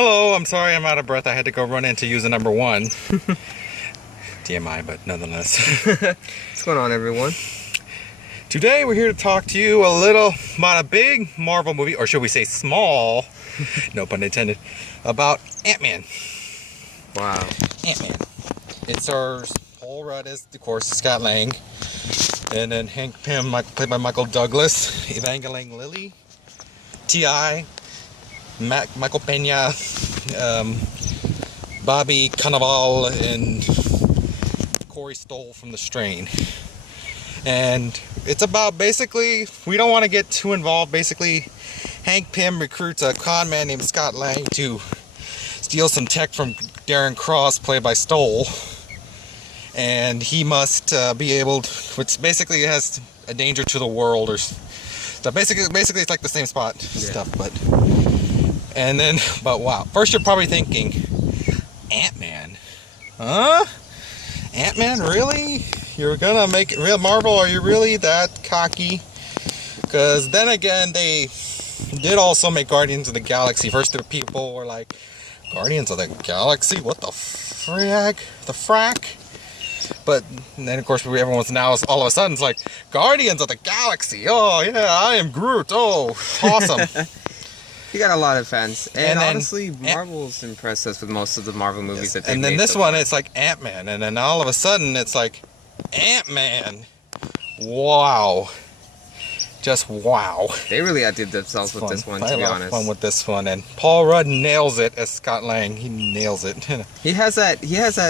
Hello, I'm sorry I'm out of breath. I had to go run in to use the number one. TMI, but nonetheless. What's going on, everyone? Today we're here to talk to you a little about a big Marvel movie, or should we say small, no pun intended, about Ant-Man. Wow. Ant-Man. It stars Paul Rudd as, of course, Scott Lang, and then Hank Pym, played by Michael Douglas, Evangeline Lilly, T.I., Michael Pena, Bobby Cannavale, and Stoll from The Strain. And it's about, basically, we don't want to get too involved. Basically, Hank Pym recruits a con man named Scott Lang to steal some tech from Darren Cross, played by Stoll. And he must be able to, which basically has a danger to the world, or so basically it's like the same spot stuff, but wow. First you're probably thinking, Ant-Man? Huh? Ant-Man, really? You're gonna make it real Marvel? Are you really that cocky? Because then again, they did also make Guardians of the Galaxy. First the people were like, Guardians of the Galaxy? What the frack? The frack? But then, of course, everyone's now all of a sudden it's like, Guardians of the Galaxy. Oh yeah, I am Groot. Oh, awesome. You got a lot of fans, and honestly, Marvel's impressed us with most of the Marvel movies that they've made. And then this one, it's like Ant-Man, and then all of a sudden, it's like Ant-Man. Wow, just wow. They really outdid themselves with this one, to be honest. Fun with this one, and Paul Rudd nails it as Scott Lang. He nails it. He has that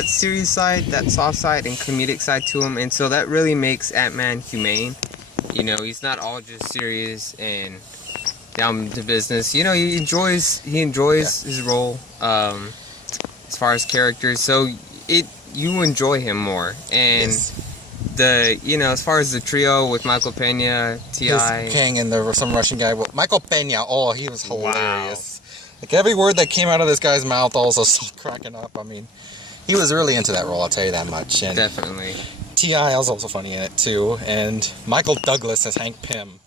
serious side, that soft side, and comedic side to him, and so that really makes Ant-Man humane. You know, he's not all just serious and down to business. You know, he enjoys his role as far as characters, so you enjoy him more. And as far as the trio with Michael Pena, T.I., King, and there was some Russian guy. Well, Michael Pena, oh, he was hilarious. Wow. Like every word that came out of this guy's mouth, also cracking up. I mean, he was really into that role, I'll tell you that much. And definitely. T.I. was also funny in it too, and Michael Douglas as Hank Pym.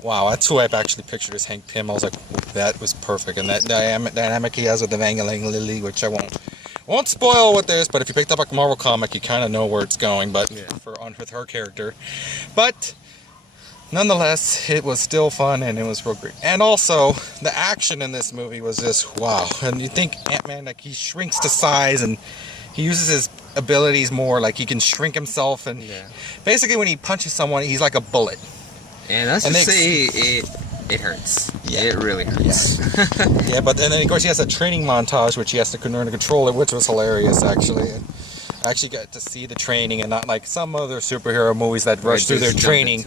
Wow, that's who I've actually pictured as Hank Pym. I was like, that was perfect. And that dynamic he has with Evangeline Lilly, which I won't spoil what there is, but if you picked up a Marvel comic, you kind of know where it's going, but with her character. But nonetheless, it was still fun, and it was real great. And also, the action in this movie was just wow. And you think Ant-Man, like, he shrinks to size, and he uses his abilities more, like he can shrink himself, and basically when he punches someone, he's like a bullet. And let's just say it hurts. Yeah. It really hurts. Yeah, but then of course he has a training montage which he has to learn to control it, which was hilarious actually. I actually got to see the training and not like some other superhero movies that rush through their training.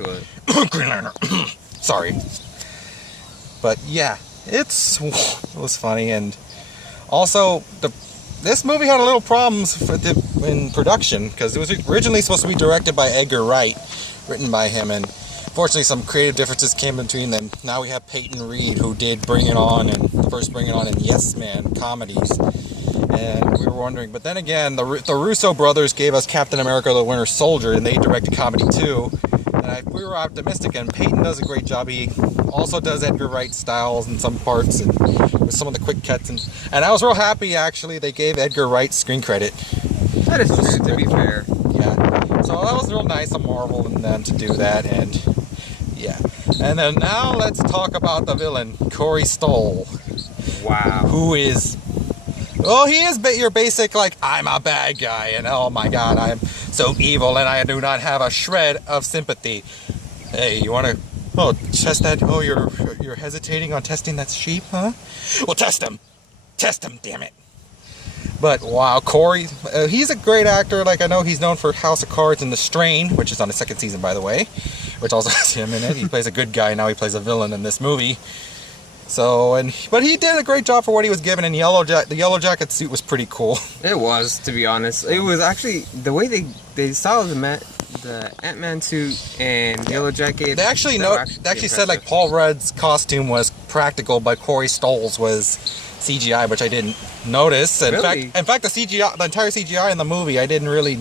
Green Lantern. Sorry. But yeah, it was funny, and also this movie had a little problems in production because it was originally supposed to be directed by Edgar Wright, written by him, and unfortunately, some creative differences came between them. Now we have Peyton Reed, who did Bring It On, and the first Bring It On and Yes Man comedies. And we were wondering, but then again, the Russo brothers gave us Captain America: The Winter Soldier, and they directed comedy too. And we were optimistic, and Peyton does a great job. He also does Edgar Wright styles in some parts, and with some of the quick cuts. And I was real happy, actually, they gave Edgar Wright screen credit. That is true, to be fair. Yeah. So that was real nice of Marvel and them to do that, and yeah. And then now let's talk about the villain, Corey Stoll. Wow. Who is... Well, he is your basic, like, I'm a bad guy, and oh my god, I'm so evil, and I do not have a shred of sympathy. Hey, you want to... test that... Oh, you're hesitating on testing that sheep, huh? Well, test him! Test him, damn it! But wow, Corey, he's a great actor. Like, I know he's known for House of Cards and The Strain, which is on the second season, by the way, which also has him in it. He plays a good guy, now he plays a villain in this movie. So, but he did a great job for what he was given, and the Yellow Jacket suit was pretty cool. It was, to be honest. It was actually, the way they styled the Ant-Man suit and Yellow Jacket. They actually said, like, Paul Rudd's costume was practical, but Corey Stoll's was CGI, which I didn't notice. In fact, the entire CGI in the movie, I didn't really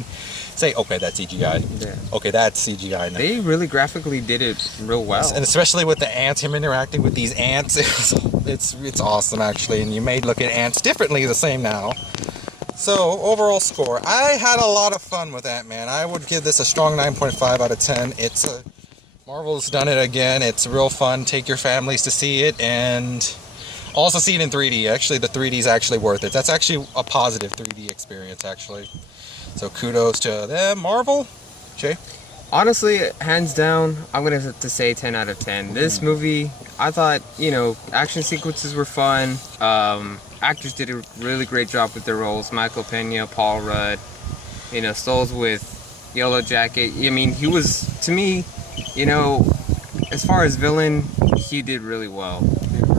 say, okay, that's CGI. Yeah. Okay, that's CGI. Now. They really graphically did it real well. And especially with the ants, him interacting with these ants, it's awesome actually. And you may look at ants differently the same now. So overall score, I had a lot of fun with Ant-Man. I would give this a strong 9.5 out of 10. Marvel's done it again. It's real fun. Take your families to see it and also see it in 3D. Actually, the 3D is actually worth it. That's actually a positive 3D experience actually. So kudos to them, Marvel. Jay? Honestly, hands down, I'm going to have to say 10 out of 10. This movie, I thought, action sequences were fun. Actors did a really great job with their roles. Michael Pena, Paul Rudd, Stoll's with Yellow Jacket. I mean, he was, to me, as far as villain, he did really well.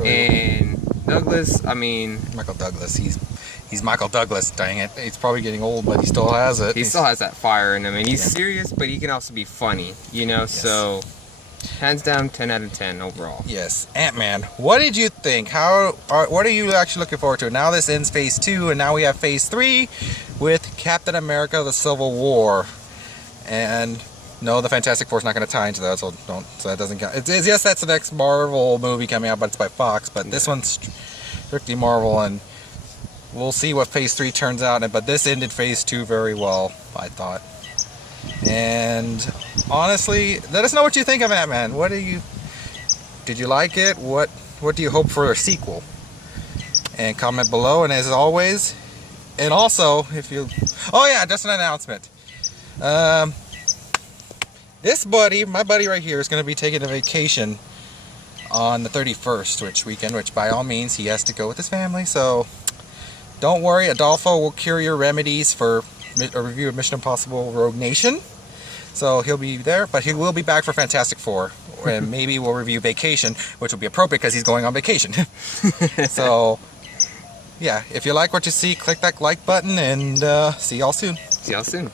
And Douglas, Michael Douglas, he's Michael Douglas, dang it. He's probably getting old, but he still has it. He still has that fire in him. And he's serious, but he can also be funny, Yes. So hands down, 10 out of 10 overall. Yes. Ant-Man, what did you think? What are you actually looking forward to? Now this ends phase 2, and now we have phase 3 with Captain America, the Civil War. And no, the Fantastic Four's not going to tie into that, so that doesn't count. Yes, that's the next Marvel movie coming out, but it's by Fox. But this one's strictly Marvel, and we'll see what phase 3 turns out. But this ended phase 2 very well, I thought. And honestly, let us know what you think of Ant-Man. Did you like it? What do you hope for a sequel? And comment below. And as always, and also just an announcement. My buddy right here is going to be taking a vacation on the 31st, which by all means he has to go with his family. So don't worry, Adolfo will cure your remedies for a review of Mission Impossible Rogue Nation. So he'll be there, but he will be back for Fantastic Four. And maybe we'll review Vacation, which will be appropriate because he's going on vacation. So, yeah, if you like what you see, click that like button and see y'all soon. See y'all soon.